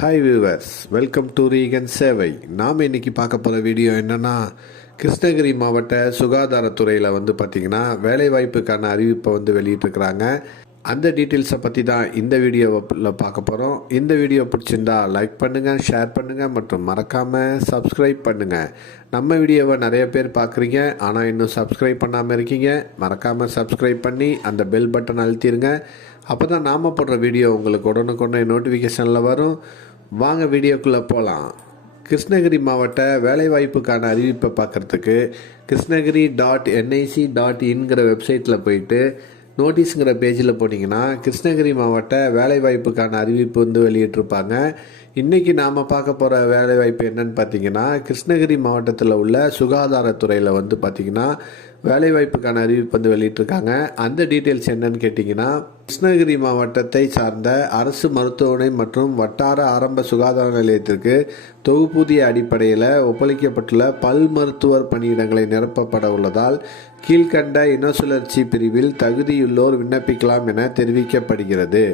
Hi viewers, welcome to ரீகன் சேவை. நாம் இன்றைக்கி பார்க்க போகிற வீடியோ என்னென்னா, கிருஷ்ணகிரி மாவட்ட சுகாதாரத்துறையில் பார்த்திங்கன்னா வேலைவாய்ப்புக்கான அறிவிப்பை வெளியிட்டிருக்கிறாங்க. அந்த டீட்டெயில்ஸை பற்றி தான் இந்த வீடியோவில் பார்க்க போகிறோம். இந்த வீடியோ பிடிச்சிருந்தா லைக் பண்ணுங்கள், ஷேர் பண்ணுங்கள் மற்றும் மறக்காமல் சப்ஸ்கிரைப் பண்ணுங்கள். நம்ம வீடியோவை நிறைய பேர் பார்க்குறீங்க, ஆனால் இன்னும் சப்ஸ்கிரைப் பண்ணாமல் இருக்கீங்க. மறக்காமல் சப்ஸ்கிரைப் பண்ணி அந்த பெல் பட்டன் அழுத்திடுங்க. அப்போ தான் நாம் போடுற வீடியோ உங்களுக்கு உடனுக்குடனே நோட்டிஃபிகேஷனில் வரும். வாங்க வீடியோக்குள்ளே போகலாம். கிருஷ்ணகிரி மாவட்ட வேலைவாய்ப்புக்கான அறிவிப்பை பார்க்குறதுக்கு கிருஷ்ணகிரி.nic.inங்கிற வெப்சைட்டில் போயிட்டு நோட்டீஸுங்கிற பேஜில் போட்டிங்கன்னா கிருஷ்ணகிரி மாவட்ட வேலைவாய்ப்புக்கான அறிவிப்பு வெளியிட்டிருப்பாங்க. இன்றைக்கி நாம் பார்க்க போகிற வேலைவாய்ப்பு என்னன்னு பார்த்தீங்கன்னா, கிருஷ்ணகிரி மாவட்டத்தில் உள்ள சுகாதாரத்துறையில் பார்த்திங்கன்னா வேலைவாய்ப்புக்கான அறிவிப்பு வெளியிட்டிருக்காங்க. அந்த டீட்டெயில்ஸ் என்னன்னு கேட்டிங்கன்னா, கிருஷ்ணகிரி மாவட்டத்தை சார்ந்த அரசு மருத்துவமனை மற்றும் வட்டார ஆரம்ப சுகாதார நிலையத்திற்கு தொகுப்பூதிய அடிப்படையில் ஒப்பளிக்கப்பட்டுள்ள பல் மருத்துவர் பணியிடங்களை நிரப்பப்பட உள்ளதால் கீழ்கண்ட இனசுழற்சி பிரிவில் தகுதியுள்ளோர் விண்ணப்பிக்கலாம் என தெரிவிக்கப்படுகிறது.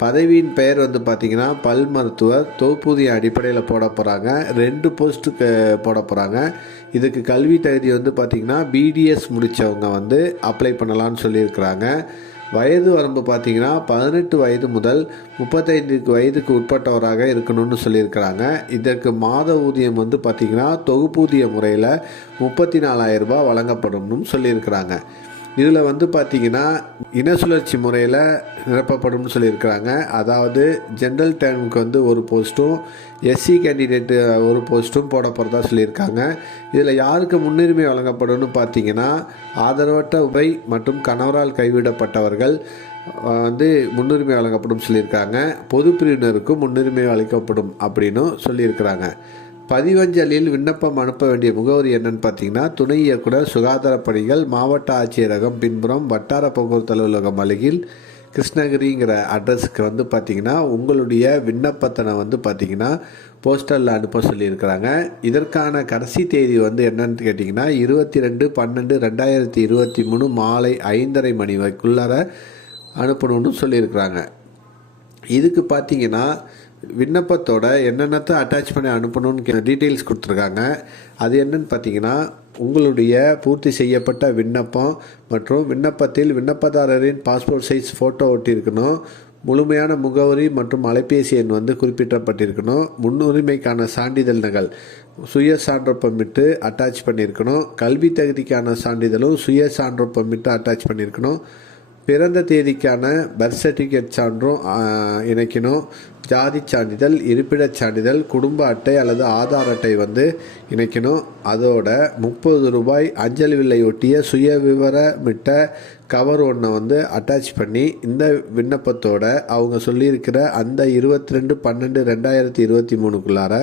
பதவியின் பெயர் பார்த்திங்கன்னா பல் மருத்துவர். தொகுப்பூதிய அடிப்படையில் போட போகிறாங்க. 2 போஸ்ட்டுக்கு போட போகிறாங்க. இதுக்கு கல்வி தகுதி பார்த்திங்கன்னா பிடிஎஸ் முடித்தவங்க அப்ளை பண்ணலான்னு சொல்லியிருக்கிறாங்க. வயது வரம்பு பார்த்திங்கன்னா 18 வயது முதல் 35 வயதுக்கு உட்பட்டவராக இருக்கணும்னு சொல்லியிருக்கிறாங்க. இதற்கு மாத ஊதியம் பார்த்திங்கன்னா தொகுப்பூதிய முறையில் 34,000 ரூபாய் வழங்கப்படும்னு சொல்லியிருக்கிறாங்க. இதில் பார்த்திங்கன்னா இனசுழற்சி முறையில் நிரப்பப்படும்னு சொல்லியிருக்கிறாங்க. அதாவது ஜென்ரல் டேர்முக்கு ஒரு போஸ்ட்டும் எஸ்சி கேண்டிடேட்டு ஒரு போஸ்ட்டும் போட போகிறதா சொல்லியிருக்காங்க. இதில் யாருக்கு முன்னுரிமை வழங்கப்படும்னு பார்த்திங்கன்னா ஆதரவற்ற உபை மற்றும் கணவரால் கைவிடப்பட்டவர்கள் முன்னுரிமை வழங்கப்படும் சொல்லியிருக்காங்க. பொது பிரிவினருக்கும் முன்னுரிமை அளிக்கப்படும் அப்படின்னு சொல்லியிருக்கிறாங்க. பதிவஞ்சலில் விண்ணப்பம் அனுப்ப வேண்டிய முகவரி என்னன்னு பார்த்தீங்கன்னா, துணை இயக்குனர் சுகாதார பணிகள், மாவட்ட ஆட்சியரகம் பின்புறம், வட்டார போக்குவரத்து அலுவலகம் அருகில், கிருஷ்ணகிரிங்கிற அட்ரஸுக்கு பார்த்திங்கன்னா உங்களுடைய விண்ணப்பத்தனை பார்த்தீங்கன்னா போஸ்டலில் அனுப்ப சொல்லியிருக்கிறாங்க. இதற்கான கடைசி தேதி என்னன்னு கேட்டிங்கன்னா 22/12/2023 மாலை 5:30 மணி வரைக்குள்ளார அனுப்பணும்னு சொல்லியிருக்கிறாங்க. இதுக்கு பார்த்திங்கன்னா விண்ணப்பத்தோட என்னென்னத்தை அட்டாச் பண்ணி அனுப்பணும்னு டீட்டெயில்ஸ் கொடுத்துருக்காங்க. அது என்னன்னு பார்த்தீங்கன்னா, உங்களுடைய பூர்த்தி செய்யப்பட்ட விண்ணப்பம் மற்றும் விண்ணப்பத்தில் விண்ணப்பதாரரின் பாஸ்போர்ட் சைஸ் ஃபோட்டோ ஒட்டியிருக்கணும். முழுமையான முகவரி மற்றும் அலைபேசி எண் குறிப்பிட்டப்பட்டிருக்கணும். முன்னுரிமைக்கான சான்றிதழ் நகல் சுய சான்றொப்பமிட்டு அட்டாச் பண்ணியிருக்கணும். கல்வி தகுதிக்கான சான்றிதழும் சுய சான்றொப்பமிட்டு அட்டாச் பண்ணியிருக்கணும். பிறந்த தேதிக்கான பர்த் சர்டிஃபிகேட் சான்றும் இணைக்கணும். ஜாதி சான்றிதழ், இருப்பிடச் சான்றிதழ், குடும்ப அட்டை அல்லது ஆதார் அட்டை இணைக்கணும். அதோட 30 ரூபாய் அஞ்சல் வில்லை ஒட்டிய சுய விவரமிட்ட கவர் ஒன்றை அட்டாச் பண்ணி இந்த விண்ணப்பத்தோட அவங்க சொல்லியிருக்கிற அந்த 22/12/2023க்குள்ளார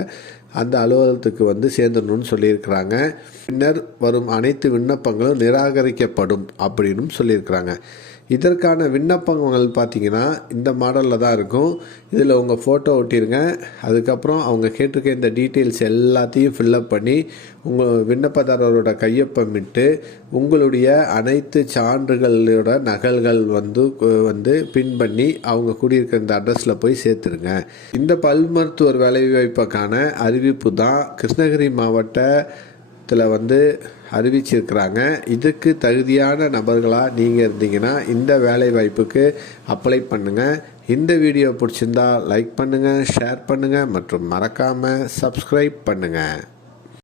அந்த அலுவலகத்துக்கு சேர்ந்துடணும்னு சொல்லியிருக்கிறாங்க. பின்னர் வரும் அனைத்து விண்ணப்பங்களும் நிராகரிக்கப்படும் அப்படின்னு சொல்லியிருக்கிறாங்க. இதற்கான விண்ணப்பங்கள் பார்த்திங்கன்னா இந்த மாடலில் தான் இருக்கும். இதில் உங்கள் ஃபோட்டோ ஒட்டிருங்க. அதுக்கப்புறம் அவங்க கேட்டிருக்க இந்த டீட்டெயில்ஸ் எல்லாத்தையும் ஃபில்லப் பண்ணி உங்கள் விண்ணப்பதாரரோட கையொப்பமிட்டு உங்களுடைய அனைத்து சான்றுகளோட நகல்கள் பின் பண்ணி அவங்க கூடியிருக்க இந்த அட்ரஸில் போய் சேர்த்துருங்க. இந்த பல் மருத்துவர் வேலைவாய்ப்புக்கான அறிவிப்பு தான் கிருஷ்ணகிரி மாவட்டத்தில் அறிவிச்சிருக்கிறாங்க. இதுக்கு தகுதியான நபர்களாக நீங்கள் இருந்தீங்கன்னா இந்த வேலை வாய்ப்புக்கு அப்ளை பண்ணுங்கள். இந்த வீடியோ பிடிச்சிருந்தா லைக் பண்ணுங்கள், ஷேர் பண்ணுங்கள் மற்றும் மறக்காமல் சப்ஸ்கிரைப் பண்ணுங்கள்.